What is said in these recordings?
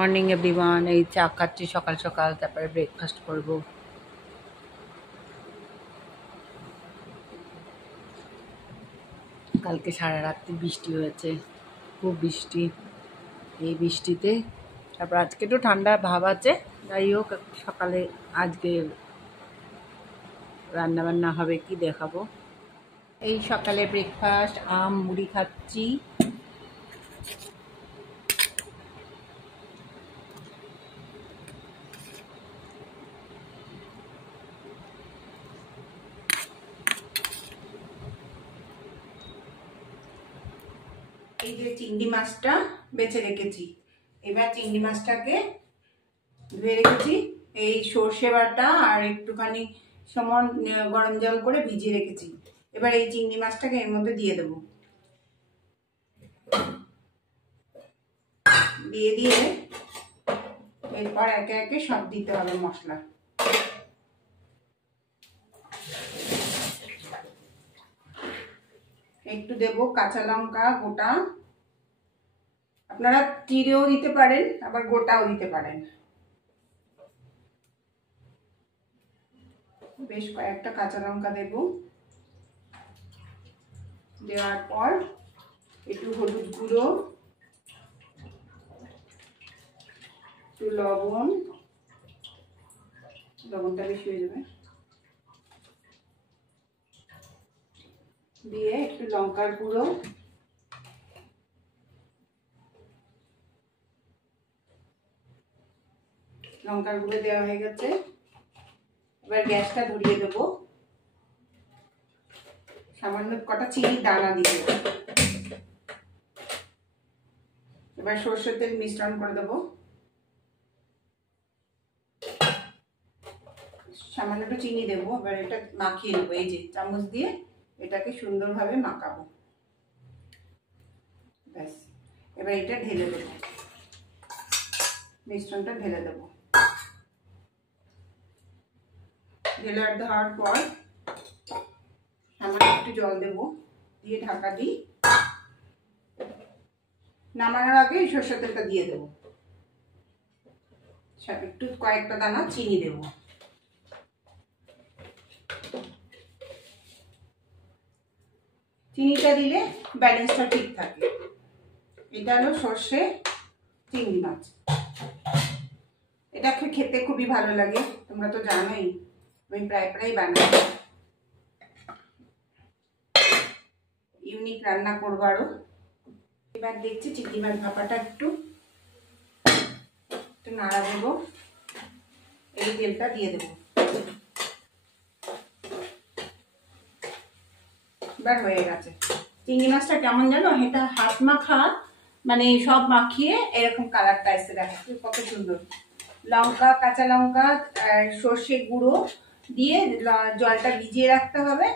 Morning everyone. এই চা খাচ্ছি সকাল সকাল, তারপরে ব্রেকফাস্ট করব। কালকে সারা রাত্রি বৃষ্টি হয়েছে, খুব বৃষ্টি। এই বৃষ্টিতে তারপর আজকে একটু ঠান্ডা ভাব আছে। যাই হোক, সকালে আজকে রান্নাবান্না হবে কি দেখাবো। এই সকালে ব্রেকফাস্ট, আম মুড়ি খাচ্ছি। এই যে চিংড়ি মাছটা বেছে রেখেছি, এবার চিংড়ি মাছটাকে ধুয়ে রেখেছি। এই সর্ষে বাটা আর একটুখানি সমান গরম জল করে ভিজিয়ে রেখেছি। এবার এই চিংড়ি মাছটাকে এর মধ্যে দিয়ে দেবো। দিয়ে এরপর একে একে সব দিতে হবে মশলা। একটু দেব কাঁচা লঙ্কা গোটা, আপনারা চিড়েও দিতে পারেন, আবার গোটাও দিতে পারেন। বেশ কয়েকটা কাঁচা লঙ্কা দেব। দেওয়ার পর একটু হলুদ গুঁড়ো, একটু লবণটা বেশি হয়ে যাবে, দিয়ে একটু লঙ্কার গুঁড়ো, দেওয়া হয়ে গেছে। এবার গ্যাসটা ধরিয়ে দেবো। সামান্য কটা চিনির দানা দিয়ে দেবো। এবার সরষের তেল মিশ্রণ করে দেবো। সামান্য একটু চিনি দেবো। এবার এটা মাখিয়ে নেবো, এই যে চামচ দিয়ে এটাকে সুন্দরভাবে মাখাবো। ব্যাস, এবার এটা ঢেলে দেবো, মিশ্রণটা ঢেলে দেবো। দেওয়ার পর সামান্য একটু জল দেবো, দিয়ে ঢাকা দিই। নামানোর আগে সরষের তেলটা দিয়ে দেবো, একটু কয়েকটা দানা চিনি দেবো। চিনিটা দিলে ব্যালেন্সটা ঠিক থাকে। এটা হলো সর্ষে চিংড়ি মাছ। এটা খেতে খুবই ভালো লাগে, তোমরা তো জানোই, আমি প্রায় বানাই। ইউনিক রান্না করবো আরো। এবার দেখছি চিংড়ি মাছ ভাপাটা একটু নাড়া দেবো, এই তেলটা দিয়ে দেবো। এবার হয়ে গেছে। চিংড়ি মাছটা কেমন জানো, এটা হাত মাখা, মানে সব মাখিয়ে এরকম কালারটা এসে দেখো কত সুন্দর। লঙ্কা, কাঁচা লঙ্কা, সর্ষে গুঁড়ো দিয়ে জলটা ভিজিয়ে রাখতে হবে।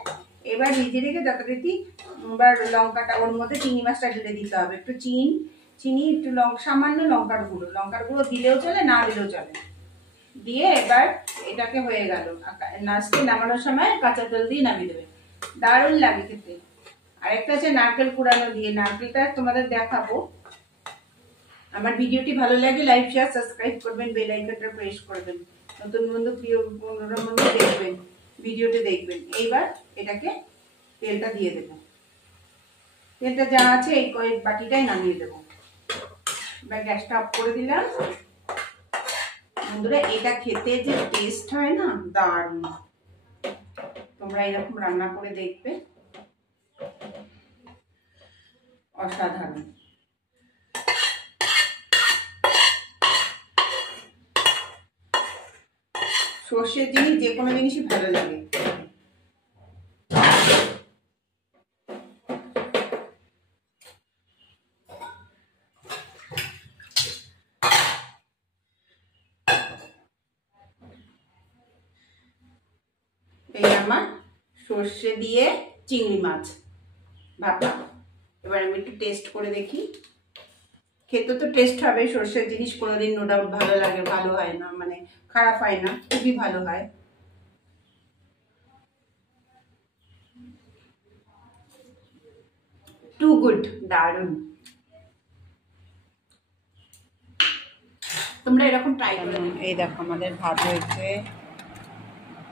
এবার ভিজিয়ে রেখে যথারীতি এবার লঙ্কাটা ওর মধ্যে চিংড়ি মাছটা ঢেলে দিতে হবে। একটু চিনি একটু সামান্য লঙ্কার গুঁড়ো দিলেও চলে, না দিলেও চলে। দিয়ে এবার এটাকে হয়ে গেল। লাস্টে নামানোর সময় কাঁচা তেল দিয়ে নামিয়ে দেবে, দারুণ লাগে খেতে। আরেকটা আছে নারকেল কুড়ানো দিয়ে, নারকেলটা তোমাদের দেখাবো। আমার ভিডিওটি ভালো লাগে লাইক শেয়ার সাবস্ক্রাইব করবেন, বেল আইকনটা প্রেস করবেন। নতুন বন্ধু প্রিয় বন্ধুরা দেখবেন, ভিডিওটি দেখবেন। এইবার এটাকে তেলটা দিয়ে দেবো, তেলটা যা আছে এই কয়েক বাটিটাই নামিয়ে দেবো। এবার গ্যাসটা অফ করে দিলাম। বন্ধুরা, এটা খেতে যে টেস্ট হয় না, দারুণ। তোমরা এরকম রান্না করে দেখবে, অসাধারণ। সর্ষের জিনিস যে কোনো জিনিসই ভালো লাগে। এই আমার সর্ষে দিয়ে চিংড়ি মাছ ভাপা। এবার আমি একটু টেস্ট করে দেখি। খেতে তো টেস্ট হবে, সর্ষের জিনিস কোনোদিন নো ডাউট ভালো লাগে, ভালো হয় না, মানে খারাপ হয় না, খুবই ভালো হয়। টু গুড, দারুণ। তোমরা এরকম ট্রাই করো। এই দেখো আমাদের ভাত হয়েছে,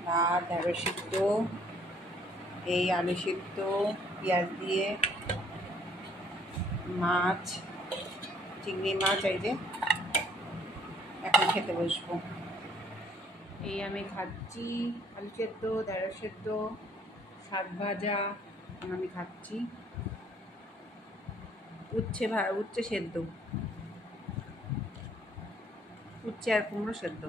ভাত, ঢেঁড়স সিদ্ধ, এই আলু সিদ্ধ পেঁয়াজ দিয়ে, মাছ, চিংড়ি মাছ, এই যে এখন খেতে বসবো। এই আমি খাচ্ছি আলু সেদ্ধ, ঢেঁড়স সেদ্ধ, শাক ভাজা, আমি খাচ্ছি উচ্ছে সেদ্ধ, উচ্ছে আর কুমড়ো সেদ্ধ।